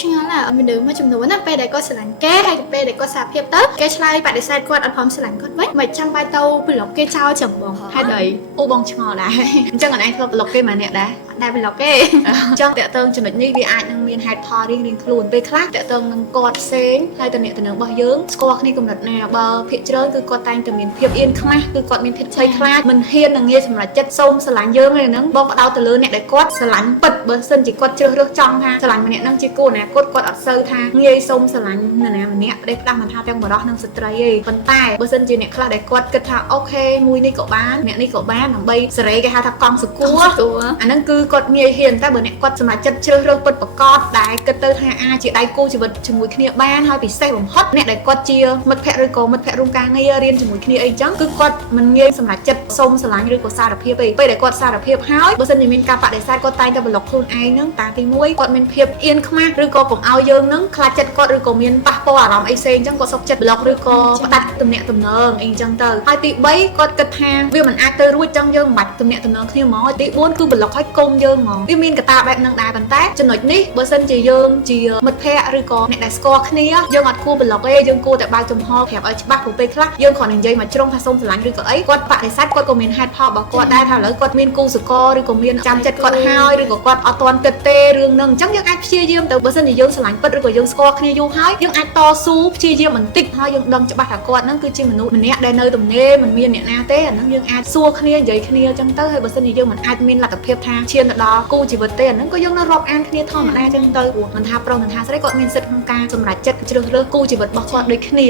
ឆ្ងល់ណាស់មនុស្សមួយចំនួនណាពេលដែលគាត់ស្រឡាញ់គេហើយពេលដែលគាត់សារភាពទៅគេឆ្លើយបដិសេធគាត់អត់ព្រមស្រឡាញ់គាត់វិញមិនចាំបាច់ទៅប្លុកគេចោលចឹងបងហេតុអីអូបងឆ្ងល់ដែរអញ្ចឹងអនឯងធ្វើប្លុកគេម្នាក់ដែរដែលប្លុកគេអញ្ចឹងតើតើចំណុចនេះវាអាចនឹងមានហេតុផលរៀងៗខ្លួនពេលខ្លះតើតើនឹងគាត់ផ្សេងហើយតំណែងរបស់យើងស្គាល់គ្នាកំណត់ណាបើភាគច្រើនគឺគាត់តែងតែមានភាពអៀនខ្មាស់គឺគាត់មានភាពភ័យខ្លាចមិនហ៊ាននឹងងាយសម្រេចចិត្តសូមស្រឡាញ់យើងឯហ្នឹងបងផ្ដោតទៅលើអ្នកដែលគាត់ស្រឡាញ់ពិតបើសិនជាគាត់ជ្រើសរើសចង់ថាស្រឡាញ់ម្នាក់ហ្នឹងជាគូអនាគតគាត់អត់សូវថាងាយសូមស្រឡាញ់នរណាម្នាក់ដែលផ្ដាស់មិនថាទាំងបរិសុទ្ធនិងស្ត្រីទេប៉ុន្តែបើសិនជាអ្នកខ្លះដែលគាត់គិតថាអូខេមួយនេះក៏បានអ្នកនេះក៏បានដើម្បីសេរីគេហៅថាកង់សកួរអាហ្នឹងគឺគាត់ងាយហ៊ានតែបើអ្នកគាត់សម្រេចចិត្តជ្រើសរើសពិតប្រាកដដែលគិតទៅថាអាចជាដៃគូជីវិតជាមួយគ្នាបានហើយពិសេសបំផុតអ្នកដែលគាត់ជាមិត្តភក្តិឬក៏មិត្តភក្តិរួមការងាររៀនជាមួយគ្នាអីចឹងគឺគាត់មិនងាយសម្រេចចិត្តសូមស្រឡាញ់ឬក៏សារភាពទេពេលដែលគាត់សារភាពហើយបើសិនជាមានការបដិសេធគាត់តែងតែប្លុកខ្លួនឯងហ្នឹងតាទី1គាត់មានភាពអៀនខ្មាស់ឬក៏កុំឲ្យយើងហ្នឹងខ្លាចចិត្តគាត់ឬក៏មានប៉ះពាល់អារម្មណ៍អីផ្សេងចឹងគាត់សុខចិត្តប្លុកឬក៏ផ្ដាច់ទំនាក់ទំនងអីចឹងទៅហើយទី3គាត់គិតថាវាមិនអាចទៅរួចចឹងយើងមិនបាច់ទំនាក់ទំនងគ្នាហ្មងទី4គឺប្លុកឲ្យគុំយើងហ្មងវាមានកត្តាបែបហ្នឹងដែរប៉ុន្តែចំណុចនេះបើសិនជាយើងជាមិត្តភក្តិឬក៏អ្នកដែលស្គាល់គ្នាយើងអត់គួរប្លុកទេយើងគួរតែបើកចំហប្រាប់ឲ្យច្បាស់ព្រោះពេលខ្លះយើងគ្រាន់តែនិយាយមកជ្រុងថាសូមស្រឡាញ់ឬក៏អីគាត់បដិសេធគាត់ក៏មានហេតុផលរបស់គាត់ដែរថាឥឡូវគាត់មានគូសកលឬក៏មានចាំចិត្តគាត់ហើយឬក៏គាត់អត់ទាន់គិតទេរឿងហ្នឹងអញ្ចឹងយើងអាចព្យាយាមទៅបើសិនជាយើងស្រឡាញ់ពិតឬក៏យើងស្គាល់គ្នាយូរហើយយើងអាចតស៊ូព្យាយាមបន្តិចហើយយើងដឹងច្បាស់ថាគាត់ហ្នឹងគឺជាមនុស្សម្នាក់ដែលនៅទំនេរមិនមានអ្នកណាទេអាហ្នឹងយើងអាចសួរគ្នានិយាយគ្នាអញ្ចឹងទៅហើយបើសិនជាយើងមិនអាចមានលទ្ធភាពថាឈានទៅដល់គូជីវិតទេអាហ្នឹងក៏យើងនៅរាប់អានគ្នាធម្មតាអញ្ចឹងទៅមិនថាប្រុសមិនថាស្រីគាត់មានសិទ្ធិក្នុងការសម្រេចចិត្តជ្រើសរើសគូជីវិតរបស់គាត់ដូចគ្នា